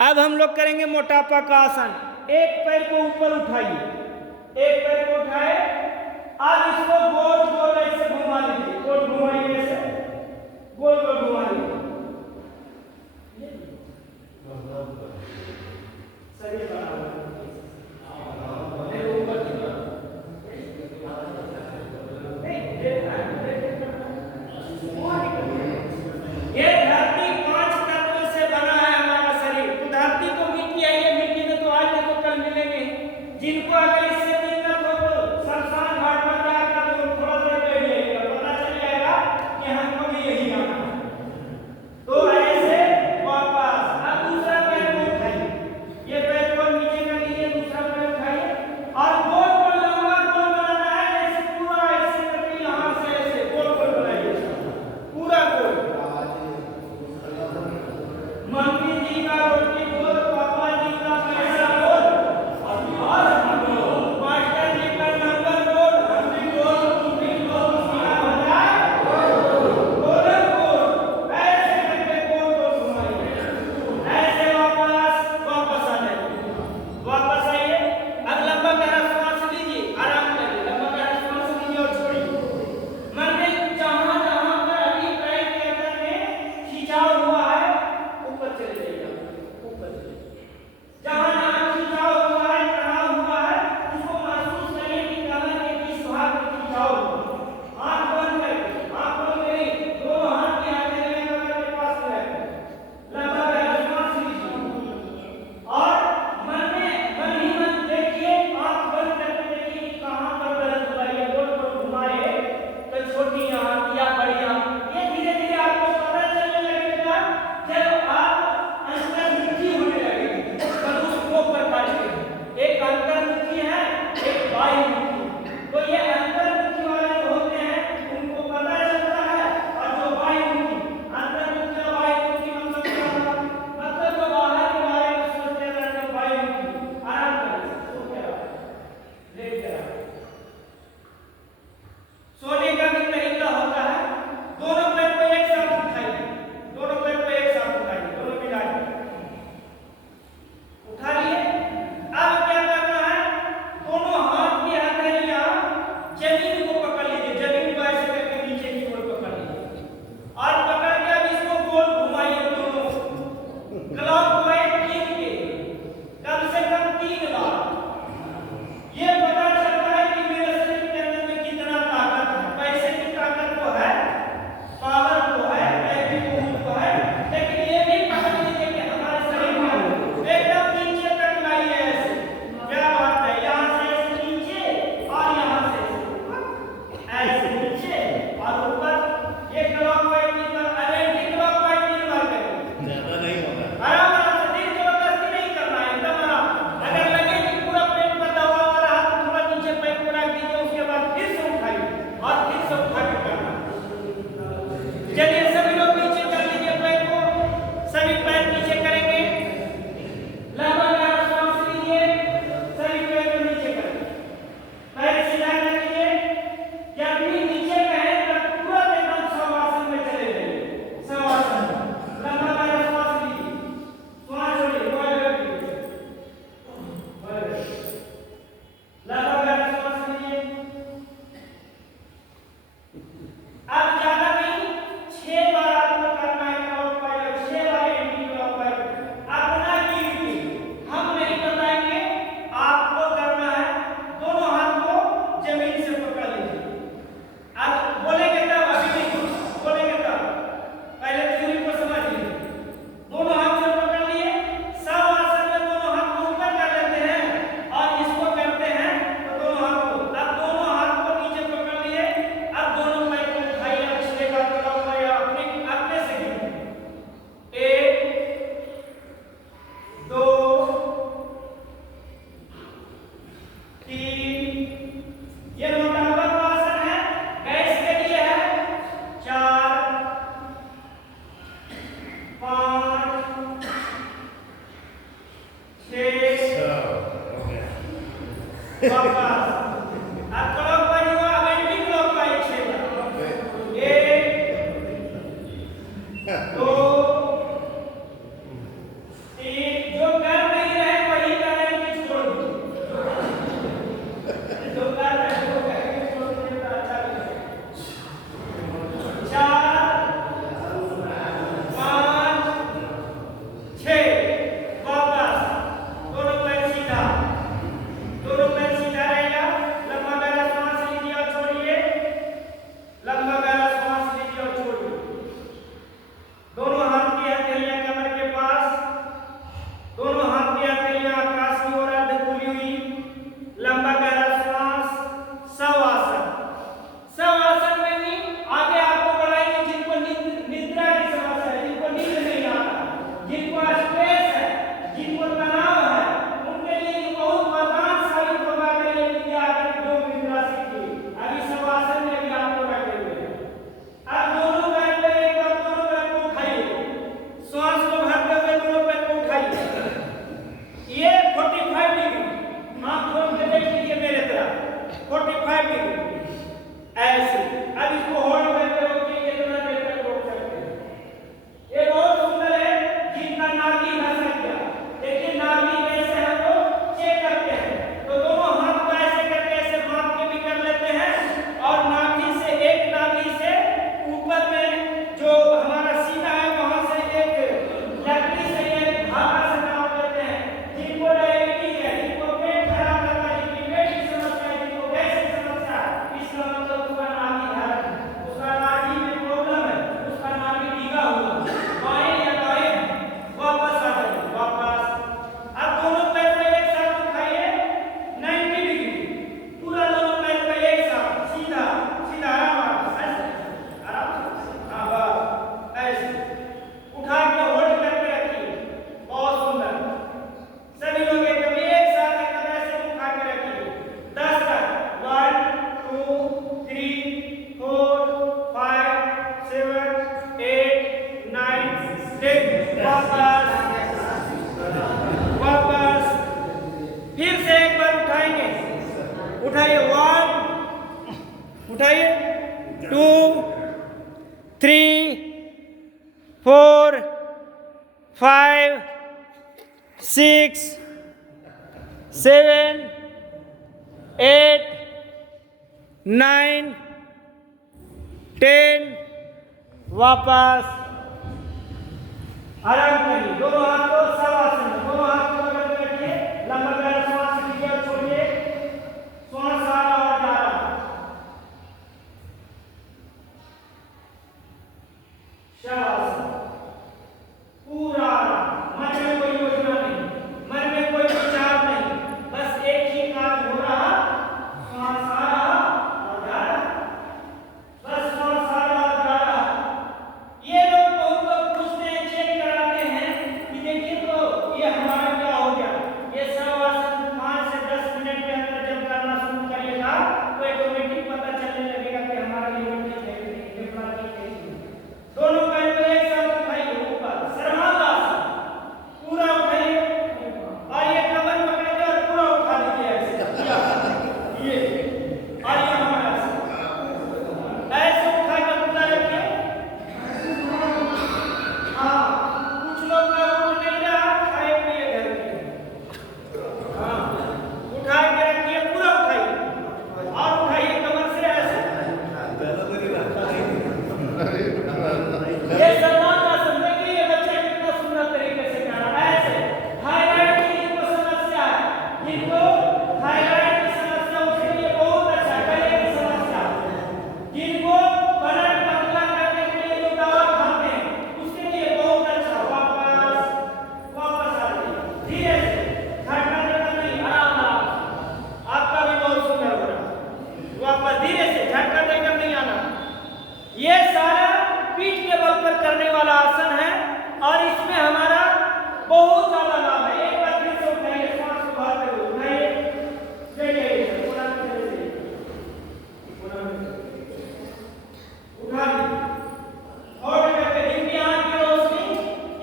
अब हम लोग करेंगे मोटापा का आसन। एक पैर को ऊपर उठाइए, एक पैर को उठाए, अब इसको गोल गोल ऐसे घुमा लीजिए, गोल घुमाइए ऐसे, गोल गोल घुमा लीजिए। शरीर बना हुआ ये धरती 5 तत्वों से बना है हमारा शरीर। तो धरती को मिट्टी है, ये मिट्टी में तो आज नहीं तो कल मिलेंगे। जिनको अगर इससे दिक्कत हो तो शमशान घाट पर जाकर तो थोड़ा सा बैठ जाइएगा, पता चल जाएगा कि हमको भी यही आना है। तो ऐसे वापस अब दूसरा पैर को उठाइए, ये पैर को नीचे कर लीजिए, दूसरा पैर उठाइए और गोल गोल लंबा गोल बनाना है, ऐसे पूरा ऐसे करके यहाँ से ऐसे गोल गोल बनाइए, पूरा गोल। मम्मी जी का रोटी गोल, पापा जी का पैसा गोल, और मास्टर जी का नंबर गोल, हम भी गोल, तुम भी गोल, सीधा हो जाए गोल गोल, ऐसे करके गोल गोल घुमाइए, ऐसे वापस आ जाइए, वापस आइए। अब लंबा गहरा सांस लीजिए, आराम करिए, लंबा गहरा सांस लीजिए और छोड़िए। मन में जहां जहां पर अभी पैर के अंदर में खिंचाव हुआ है ऊपर चले जाइए, ऊपर चले जाइए। जहां जहां खिंचाव हुआ है, तनाव हुआ है, उसको महसूस करिए कि कमर के किस भाग में खिंचाव हुआ। आंख बंद करके, आंख बंद करिए, दोनों हाथ के हथेली कमर के पास रखें, लंबा गहरा सांस लीजिए और मन ही मन देखिए, आंख बंद करके देखिए कि कहां पर दर्द हो रही है। गोल गोल घुमाए तो छोटी आंख या बड़ी आंख, ये धीरे धीरे आपको पता चलने लगेगा। जब आप अंतर्मुखी होने लगेंगे तो उसको प्रकार के एक अंतर्मुखी है, एक बाह्यमुखी। तो ये अंतर्मुखी वाले जो होते हैं उनको पता चलता है, और जो बाह्यमुखी, अंतर्मुखी और बाह्यमुखी मतलब क्या होता है? मतलब जो बाहर के बारे में सोचते रहते हैं बाह्यमुखी। आराम करिए, सो के आओ, लेट के आओ। सोने का भी तरीका होता है, दोनों पैर को एक साथ उठाइए, दोनों पैर को एक साथ उठाइए, दोनों मिलाइए, उठा लिए। अब क्या करना है, दोनों हाथ की हथेलियां जमीन को पकड़ लीजिए, जमीन को ऐसे करके नीचे की ओर पकड़ लीजिए और पकड़ के अब इसको गोल घुमाइए, दोनों क्लॉकवाइज 3 के, कम से कम 3 बार। ये पता चलता है कि मेरे शरीर के अंदर में कितना ताकत है। पैसे की ताकत तो है, पावर तो है, पैसे की तो है, लेकिन ये भी पकड़ लीजिए कि हमारे शरीर में एकदम नीचे तक लाइए ऐसे। क्या बात है, यहाँ से ऐसे नीचे और यहाँ से ऐसे नीचे और ऊपर। ये क्लॉकवाइज की तरफ, एंटी क्लॉकवाइज 3 बार करिए, ज्यादा नहीं होगा। आराम आराम से, दिल जबरदस्ती नहीं करना है, एकदम आराम। अगर लगे कि पूरा पेट पर दबा हुआ रहा तो थोड़ा नीचे पैर को रख दीजिए, उसके बाद फिर से उठाइए और फिर से उठा के करना। चलिए सभी लोग नीचे कर लीजिए पैर को, सभी पैर नीचे करेंगे, लंबा गहरा सांस लीजिए, सभी पैर को नीचे करें, पैर सीधा कर लीजिए। जब भी नीचे कहें तब पूरा एकदम शवासन में चले जाइए, शवासन। लंबा गहरा सांस लीजिए, सांस छोड़िए, मोबाइल रख दीजिए, लंबा गहरा सांस लीजिए। अब ज्यादा नहीं, 6 बार आपको करना है क्लॉकवाइज, 6 बार एंटी क्लॉकवाइज। अपना गिनती हम नहीं बताएंगे, आपको करना है। दोनों हाथ को जमीन से पकड़ लीजिए। अब बोलेंगे तब, अभी नहीं बोलेंगे तब, पहले थ्योरी को समझ लीजिए। दोनों हाथ से पकड़ लिए, सब आसन में दोनों हाथ को ऊपर कर लेते हैं और इसको करते हैं तो दोनों हाथ को, अब दोनों हाथ को नीचे पकड़ लिए। अब दोनों पैर को उठाइए, अच्छे का क्लॉकवाइज अपने से गिनिए, 1 2 3, ये मोटापा का आसन है, गैस के लिए है, 4 5 6 वापस। अब क्लॉकवाइज हुआ, अब एंटी क्लॉकवाइज 6 बार, 1 2 3 भागा से काम करते हैं, जिनको डायबिटीज है, जिनको पेट खराब रहता है, जिनकी पेट की समस्या है, जिनको गैस की समस्या है, इसका मतलब उसका नाभि धारक है, उसका नाभि में प्रॉब्लम है, उसका नाभि ढीला हुआ है, बाएं या दाएं वापस आ जाइए, वापस। अब दोनों पैर को एक साथ उठाइए 90 डिग्री, पूरा दोनों पैर को एक साथ सीधा सीधा आराम से आराम से, हाँ बस ऐसे उठा के होल्ड करके रखिए, बहुत सुंदर। सभी लोग एकदम एक साथ एकदम ऐसे उठा के रखिए 10 तक, 1 2 3 4 5 7 8 9 10, वापस वापस। फिर से एक बार उठाएंगे, उठाइए 1, उठाइए 2 3 4 5 6 7 8 9 10, वापस। आराम करिए, दोनों हाथ को शवासन में, दोनों हाथ को बगल में रखिए, लंबा गहरा श्वास लीजिए और छोड़िए, श्वास आ रहा और जा रहा, शवासन पूरा आराम। मन में कोई योजना नहीं, मन में कोई विचार नहीं, बस एक ही काम हो रहा, श्वास आ रहा और जा रहा, बस श्वास आ रहा और जा रहा। ये लोग बहुत लोग पूछते हैं, चेक कराते हैं कि देखिए तो ये हमारा क्या हो गया। ये शवासन 5 से 10 मिनट के अंदर जब करना शुरू करिएगा तो ऑटोमेटिक पता चलने लगेगा कि हमारा लिवर ठीक है कि नहीं, फेफड़ा ठीक है कि नहीं। दोनों पैर को एक साथ उठाइए ऊपर, सर्वांगासन पूरा उठाइए और ये कमर पकड़िए और पूरा उठा दीजिए ऐसे, ये और ये हमारा ऐसे उठा कर पूरा रखिए। हाँ, कुछ लोग का उठ नहीं रहा, खाए पिए घर के, हाँ उठा के रखिए, पूरा उठाइए और उठाइए कमर से ऐसे। ये सर्वांगासन देखिए, ये बच्चे कितना सुंदर तरीके से कर रहा है ऐसे। थायराइड की जिनको समस्या है, जिनको थायराइड की समस्या, उसके लिए बहुत अच्छा है। गले की समस्या, जिनको ब्लड पतला करने के लिए जो दवा खाते हैं, उसके लिए बहुत अच्छा। वापस वापस आ जाइए, धीरे से, झटका देकर नहीं, आराम आराम से। आपका भी बहुत सुंदर हो रहा है, वापस धीरे से, झटका देकर नहीं आना। ये सारा पीठ के बल पर करने वाला आसन है और इसमें हमारा बहुत ज्यादा लाभ है। एक बार फिर से उठाइए, श्वास को बाहर करो, उठाइए, देखिए पूरा तरह से पूरा उठा लीजिए और करके जिनकी आंख की रोशनी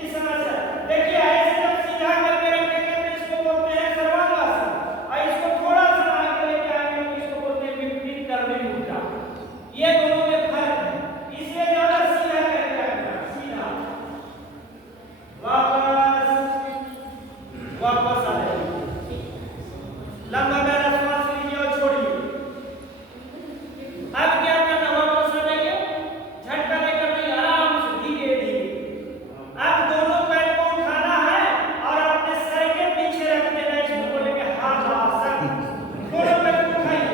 की समस्या, देखिए ऐसे जब सीधा करके रखेंगे तो इसको बोलते हैं सर्वांगासन, और इसको थोड़ा सा आगे लेके आएंगे तो इसको बोलते हैं विपरीत कर्मी मुद्रा। ये दोनों में फर्क है, इसलिए ज्यादा सीधा करके रखना, सीधा वापस वापस आ जाइए, लंबा गहरा श्वास लीजिए और छोड़िए। अब क्या करना, वापस आ जाइए, झटका देकर नहीं, आराम से धीरे धीरे। अब दोनों पैर को उठाना है और अपने सर के पीछे रख देना, इसको बोलेंगे हाथासन। दोनों पैर को उठाइए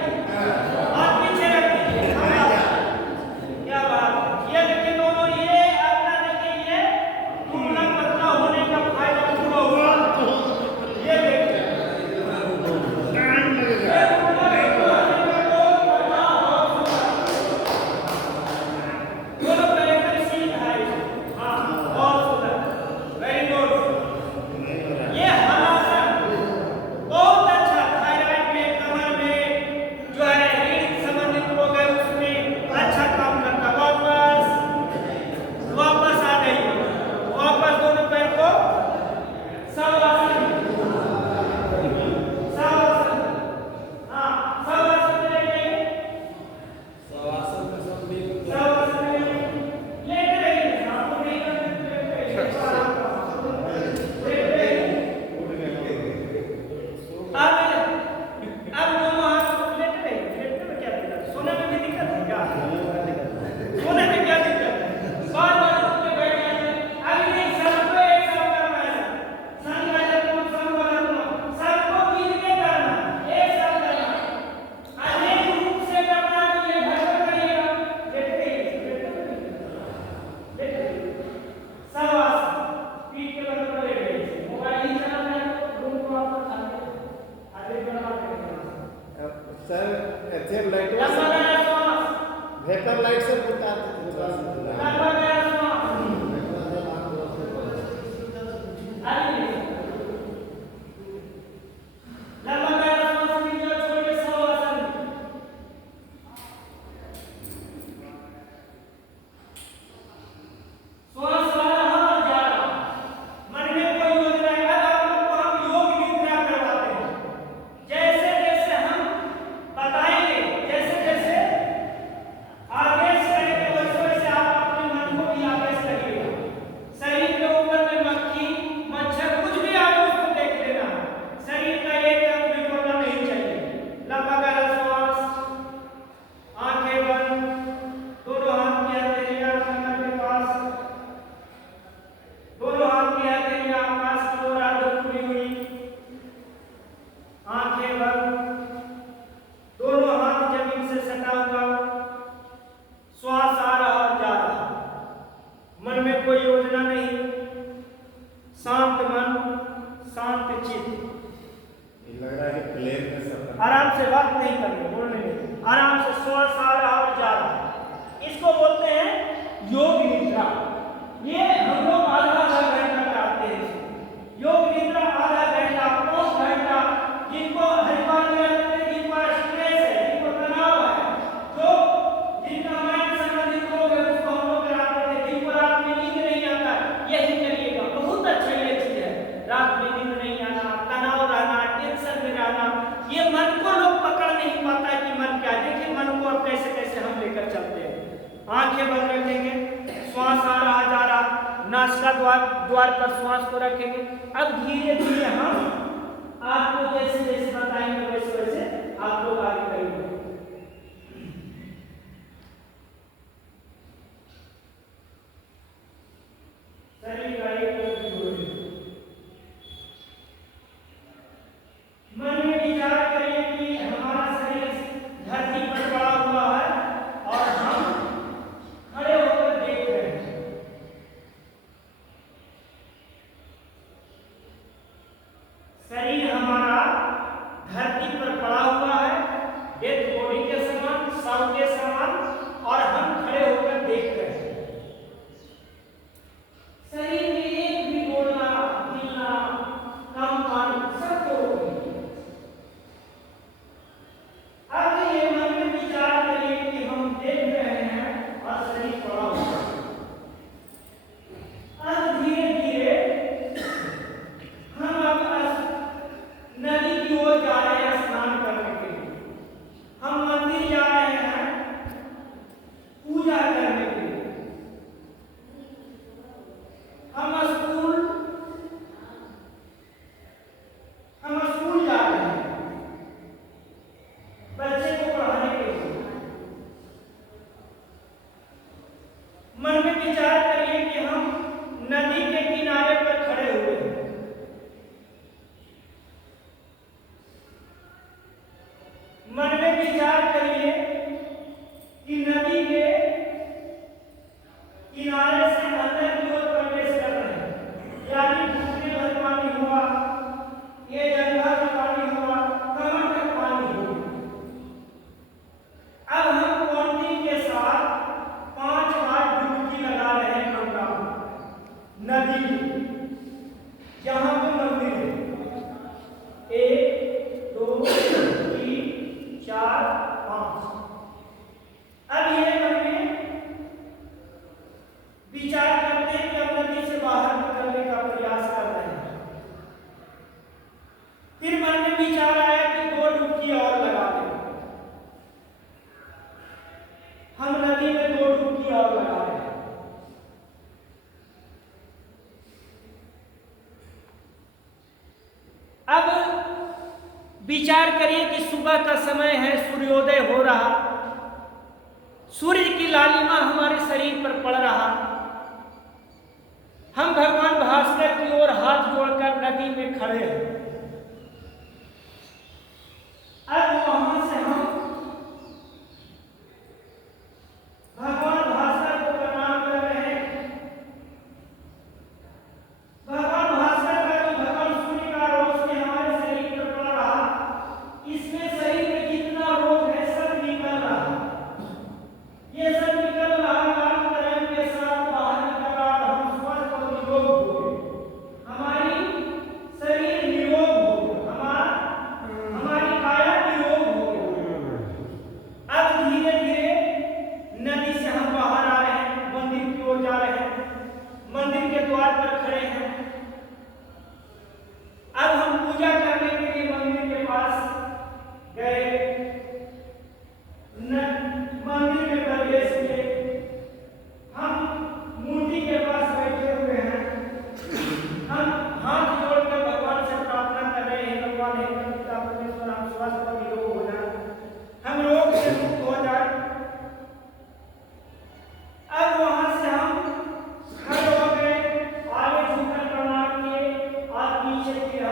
और पीछे रख दीजिए, क्या बात। ये देखिए दोनों, ये अपना देखिए, ये दुबला पतला होने का फायदा पूरा हुआ। ये ऐसे लाइट लंबा गया श्वास, वेपर लाइट से पूछता लंबा गया श्वास, आगे लंबा गया श्वास लीजिए, छोड़ के शवासन। श्वास आ रहा और जा रहा, मन में कोई योजना है। अब आप लोग को हम योग निद्रा करवाते हैं। जैसे जैसे हम बताएंगे, जैसे जैसे आदेश करेंगे, वैसे वैसे आप अपने मन को भी आदेश करिएगा। शरीर के ऊपर में मक्खी मच्छर कुछ भी आए उसको देख लेना, शरीर का एक अंग भी खोलना नहीं चाहिए। लंबा गहरा श्वास, आंखें बंद, दोनों हाथ की हथेलियां कमर के पास, दोनों हाथ की हथेलियां आकाश की ओर आगे खुली हुई, आंखें बंद, दोनों हाथ जमीन से सटा हुआ, श्वास आ रहा और जा रहा, मन में कोई योजना नहीं, शांत मन, शांत चित्त। लग रहा है कि प्लेन में सब आराम से बात नहीं करनी, बोलने में आराम से श्वास आ रहा और जा रहा, इसको बोलते हैं योग निद्रा। ये हम लोग आधा घंटा कराते हैं इसको। योग निद्रा आधा घंटा, 5 घंटा, जिनको हरिपाल में रहते हैं, जिनको स्ट्रेस है, जिनको तनाव है, जो जिनका माइंड संबंधित रोग है, उसको हम लोग कराते थे। जिनको रात में नींद नहीं आता, यही करिएगा, बहुत अच्छा ये चीज है। रात में नींद नहीं आना, तनाव रहना, टेंशन में रहना, ये मन को लोग पकड़ नहीं पाता है कि मन क्या है। देखिए मन को अब कैसे कैसे हम लेकर चलते हैं। आंखें बंद रखेंगे, श्वास आ रहा जा रहा, नासिका द्वार पर श्वास को रखेंगे। अब धीरे धीरे हम आपको जैसे जैसे बताएंगे वैसे वैसे आप लोग आगे करेंगे। शरीर का एक मन में विचार करिए कि हमारा शरीर धरती पर पड़ा हुआ है और हम खड़े होकर देख रहे हैं। शरीर हमारा धरती पर पड़ा हुआ है, डेड बॉडी के समान, शव के समान, और हम खड़े होकर देख रहे हैं। शरीर में एक भी बोलना, हिलना, कंपन सब हो रही है। अब ये मन में विचार करिए कि हम देख रहे हैं और शरीर पड़ा हुआ है। अब धीरे धीरे हम अब नदी की ओर जा रहे हैं स्नान करने के लिए। हम मंदिर जा रहे हैं पूजा करने के लिए। हम स्कूल जा रहे हैं बच्चे को पढ़ाने के लिए। मन में विचार करिए कि हम नदी के किनारे पर खड़े हुए हैं। मन में विचार करिए कि नदी के किनारे से अंदर की ओर प्रवेश कर रहे हैं, यानी घुटने भर पानी हुआ, ये जंघा में पानी हुआ, कमर तक पानी हुआ। अब हम काउंटिंग के साथ 5 बार डुबकी लगा रहे हैं गंगा नदी में, जहां पे मंदिर है। 1 2 3 4 5। अब ये मन में विचार करते हैं कि हम नदी से बाहर निकलने का प्रयास कर रहे हैं। फिर मन में विचार आया कि 2 डुबकी और लगा दें। हम नदी में 2 डुबकी और लगा रहे हैं। अब विचार करिए कि सुबह का समय है, सूर्योदय हो रहा, सूर्य की लालिमा हमारे शरीर पर पड़ रहा। हम भगवान भास्कर की ओर हाथ जोड़कर नदी में खड़े हैं। अब वहां से हम भगवान भास्कर को प्रणाम कर रहे हैं। भगवान भास्कर का जो भगवान सूर्य का रोशनी हमारे शरीर पर पड़ रहा, इसमें शरीर में जितना रोग है सब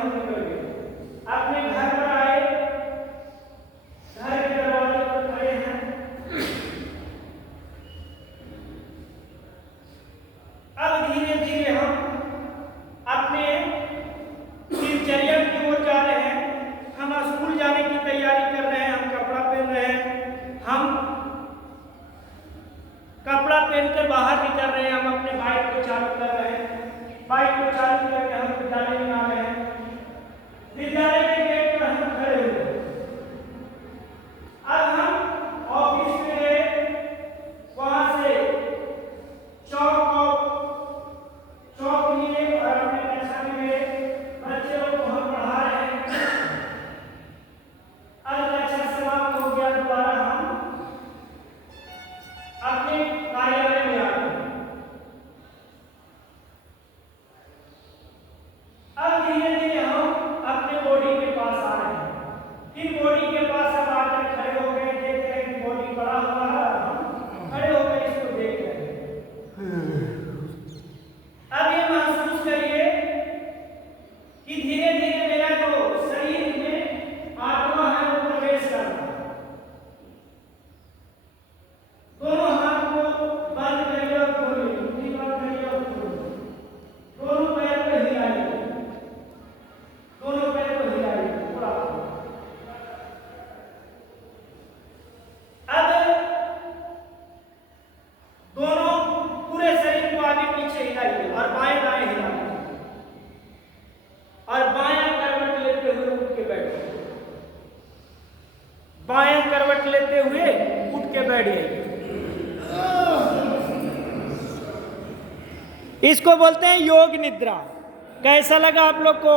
हम निकल गए, अपने घर पर आए, घर के दरवाजे पर खड़े हैं। अब धीरे धीरे हम अपने दिनचर्या की ओर जा रहे हैं। हम स्कूल जाने की तैयारी कर रहे हैं, हम कपड़ा पहन रहे हैं, हम कपड़ा पहनकर बाहर निकल रहे हैं, हम अपने बाइक को चालू कर रहे हैं, बाइक को चालू करके हम विद्यालय में आ गए हैं। विद्यालय के गेट पर हम खड़े हुए। अब हम ऑफिस में गए, वहां से चौक लिए और अपने कक्षा में गए, बच्चे लोग को हम पढ़ा रहे हैं। अब कक्षा समाप्त हो गया, दोबारा हम अपने कार्यालय में आ गए। अब धीरे धीरे हम अपने बॉडी के पास आ रहे हैं। फिर बॉडी के पास हम आकर खड़े हो गए, देख रहे हैं कि बॉडी पड़ा हुआ है, हम खड़े होकर इसको देख रहे हैं। अब ये महसूस करिए कि धीरे धीरे मेरा जो शरीर में आत्मा है वो प्रवेश कर रहा है। दोनों हाथ को बंद करिए और खोलिए, मुट्ठी बंद करिए और खोलिए। दोनों पैर को हिलाइए, दोनों पैर को हिलाइए पूरा। अब दोनों पूरे शरीर को आगे पीछे हिलाइए और बाएं दाएं हिलाइए और बायां करवट लेते हुए उठ के बैठिए। बायां करवट लेते हुए उठ के बैठिए। इसको बोलते हैं योग निद्रा। कैसा लगा आप लोग को?